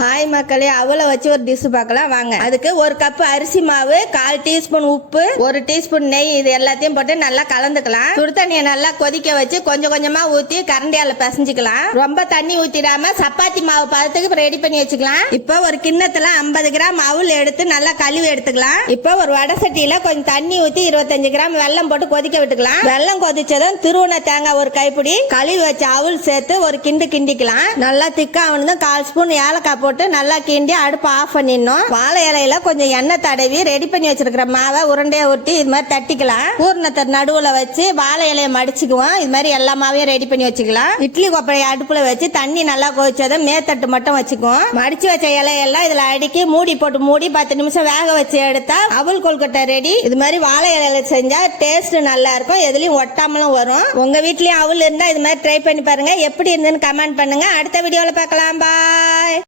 Hi மக்களே, அவளை வச்சு ஒரு டிஷ் பார்க்கலாம் வாங்க. அதுக்கு ஒரு கப் அரிசி மாவு, 1/4 டீஸ்பூன் உப்பு, 1 டீஸ்பூன் நெய், இது எல்லாத்தையும் போட்டு நல்லா கலந்துக்கலாம். சுடு தண்ணியை நல்லா கொதிக்க வச்சு கொஞ்சம் கொஞ்சமா ஊத்தி கரண்டியால பிசைஞ்சுக்கலாம். ரொம்ப தண்ணி ஊத்திடாம சப்பாத்தி மாவு பதத்துக்கு ரெடி பண்ணி வச்சுக்கலாம். இப்ப ஒரு கிண்ணத்துல 50 கிராம் அவுள் எடுத்து நல்லா கழுவி எடுத்துக்கலாம். இப்ப ஒரு வடை சட்டியில கொஞ்சம் தண்ணி ஊத்தி 25 கிராம் வெல்லம் போட்டு கொதிக்க விட்டுக்கலாம். வெல்லம் கொதிச்சதும் திருவுண தேங்காய் ஒரு கைப்பிடி, கழுவி வச்ச அவுள் சேர்த்து ஒரு கிண்டிக்கலாம். நல்லா திக்கா அவனதும் 1/4 ஸ்பூன் ஏலக்காய் போட்டு நல்லா கிண்டி அடுப்பு ஆஃப் பண்ணிடணும். வாழை இலையில கொஞ்சம் எண்ணெய் தடவி ரெடி பண்ணி வச்சிருக்கிற மாவை உருண்டையா ஊற்றி இது மாதிரி தட்டிக்கலாம். பூர்ணத்தை நடுவுல வச்சு வாழை இலையை மடிச்சுக்குவோம். இது மாதிரி எல்லா மாவையும் ரெடி பண்ணி வச்சுக்கலாம். இட்லி கொப்பரையை அடுப்புல வச்சு தண்ணி நல்லா கொதிச்சதும் மேத்தட்டு மட்டும் வச்சுக்குவோம். மடிச்சு வச்ச இலையெல்லாம் இதுல அடுக்கி மூடி போட்டு மூடி 10 நிமிஷம் வேக வச்சு எடுத்தா அவல் கொல்கட்டை ரெடி. இது மாதிரி வாழை இலையில செஞ்சா டேஸ்ட் நல்லா இருக்கும், எதுலயும் ஒட்டாமலும் வரும். உங்க வீட்லயும் அவல் இருந்தா இது மாதிரி ட்ரை பண்ணி பாருங்க. எப்படி இருந்துன்னு கமெண்ட் பண்ணுங்க. அடுத்த வீடியோல பார்க்கலாம். பாய்.